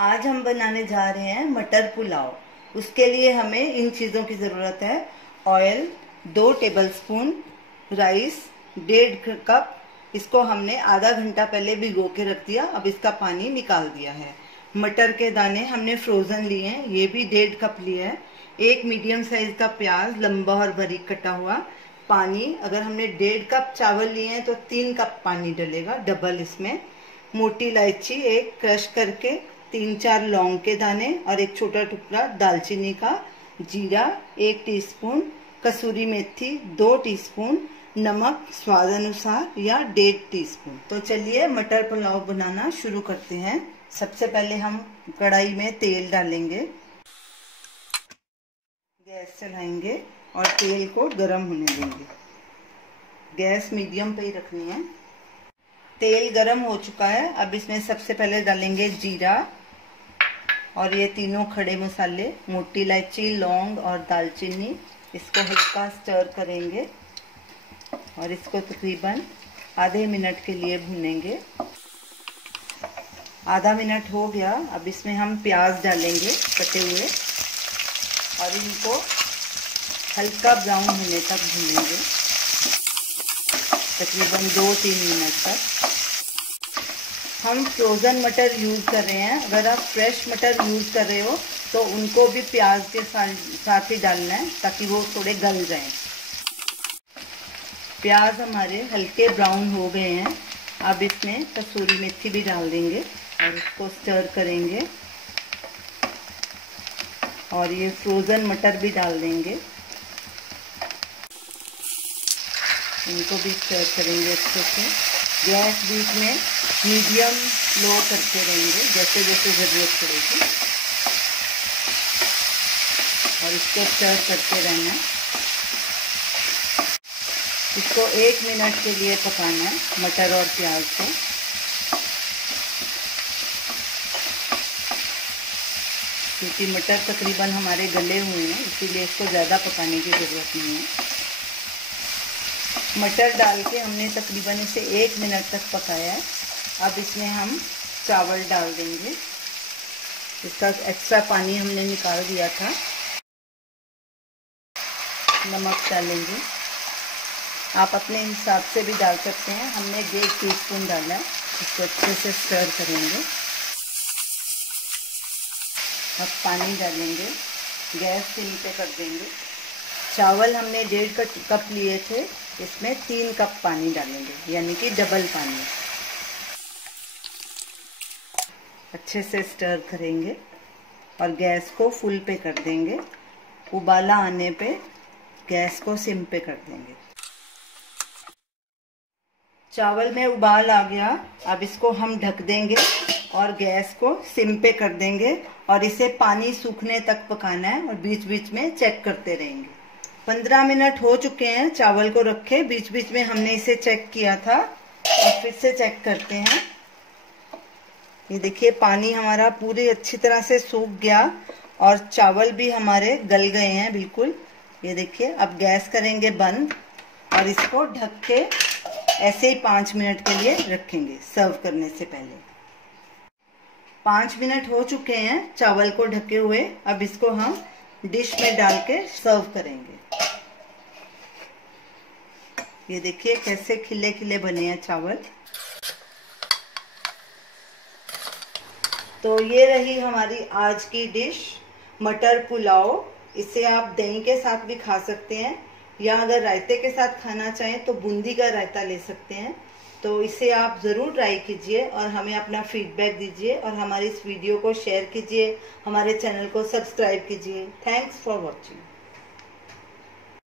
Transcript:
आज हम बनाने जा रहे हैं मटर पुलाव। उसके लिए हमें इन चीज़ों की ज़रूरत है। Oil 2 tablespoon, rice 1.5 cup. इसको हमने आधा घंटा पहले भिगो के रख दिया, अब इसका पानी निकाल दिया है। मटर के दाने हमने फ्रोज़न लिए हैं, ये भी 1.5 कप लिए है। एक मीडियम साइज का प्याज लंबा और बारीक कटा हुआ। पानी अगर हमने 1.5 कप चावल लिए हैं तो 3 कप पानी डलेगा, डबल इसमें। मोटी इलायची एक क्रश करके, 3-4 लौंग के दाने और एक छोटा टुकड़ा दालचीनी का, जीरा 1 टीस्पून, कसूरी मेथी 2 टीस्पून, नमक स्वाद अनुसार या 1.5 टीस्पून। तो चलिए मटर पुलाव बनाना शुरू करते हैं। सबसे पहले हम कढ़ाई में तेल डालेंगे, गैस चलाएंगे और तेल को गरम होने देंगे। गैस मीडियम पे ही रखनी है। तेल गरम हो चुका है, अब इसमें सबसे पहले डालेंगे जीरा और ये तीनों खड़े मसाले, मोटी इलायची, लौंग और दालचीनी। इसको हल्का स्टर करेंगे और इसको तकरीबन आधे मिनट के लिए भूनेंगे। आधा मिनट हो गया, अब इसमें हम प्याज डालेंगे कटे हुए और इनको हल्का ब्राउन होने तक भूनेंगे, तकरीबन 2-3 मिनट तक। हम फ्रोज़न मटर यूज़ कर रहे हैं, अगर आप फ्रेश मटर यूज़ कर रहे हो तो उनको भी प्याज के साथ ही डालना है ताकि वो थोड़े गल जाएं। प्याज हमारे हल्के ब्राउन हो गए हैं, अब इसमें कसूरी मेथी भी डाल देंगे और इसको स्टर करेंगे और ये फ्रोज़न मटर भी डाल देंगे, इनको भी स्टर करेंगे अच्छे से। गैस बीच में मीडियम लो करते रहेंगे जैसे जैसे ज़रूरत पड़ेगी और इसको स्टर करते रहना। इसको 1 मिनट के लिए पकाना है मटर और प्याज को। क्योंकि मटर तकरीबन हमारे गले हुए हैं, इसीलिए इसको ज़्यादा पकाने की ज़रूरत नहीं है। मटर डाल के हमने तकरीबन इसे 1 मिनट तक पकाया है। अब इसमें हम चावल डाल देंगे, इसका एक्स्ट्रा पानी हमने निकाल दिया था। नमक डालेंगे, आप अपने हिसाब से भी डाल सकते हैं, हमने 1.5 टीस्पून डाला है। इसको अच्छे से स्टर करेंगे। अब पानी डालेंगे, गैस सिम पे कर देंगे। चावल हमने 1.5 कप लिए थे, इसमें 3 कप पानी डालेंगे, यानी कि डबल पानी। अच्छे से स्टर करेंगे और गैस को फुल पे कर देंगे। उबाला आने पे गैस को सिम पे कर देंगे। चावल में उबाल आ गया, अब इसको हम ढक देंगे और गैस को सिम पे कर देंगे और इसे पानी सूखने तक पकाना है और बीच बीच में चेक करते रहेंगे। 15 मिनट हो चुके हैं चावल को रखे, बीच बीच में हमने इसे चेक किया था और फिर से चेक करते हैं। ये देखिए पानी हमारा पूरी अच्छी तरह से सूख गया और चावल भी हमारे गल गए हैं बिल्कुल। ये देखिए, अब गैस करेंगे बंद और इसको ढक के ऐसे ही 5 मिनट के लिए रखेंगे सर्व करने से पहले। 5 मिनट हो चुके हैं चावल को ढके हुए, अब इसको हम डिश में डाल के सर्व करेंगे। ये देखिए कैसे खिले खिले बने हैं चावल। तो ये रही हमारी आज की डिश मटर पुलाव। इसे आप दही के साथ भी खा सकते हैं या अगर रायते के साथ खाना चाहें तो बूंदी का रायता ले सकते हैं। तो इसे आप ज़रूर ट्राई कीजिए और हमें अपना फीडबैक दीजिए और हमारी इस वीडियो को शेयर कीजिए, हमारे चैनल को सब्सक्राइब कीजिए। Thanks for watching.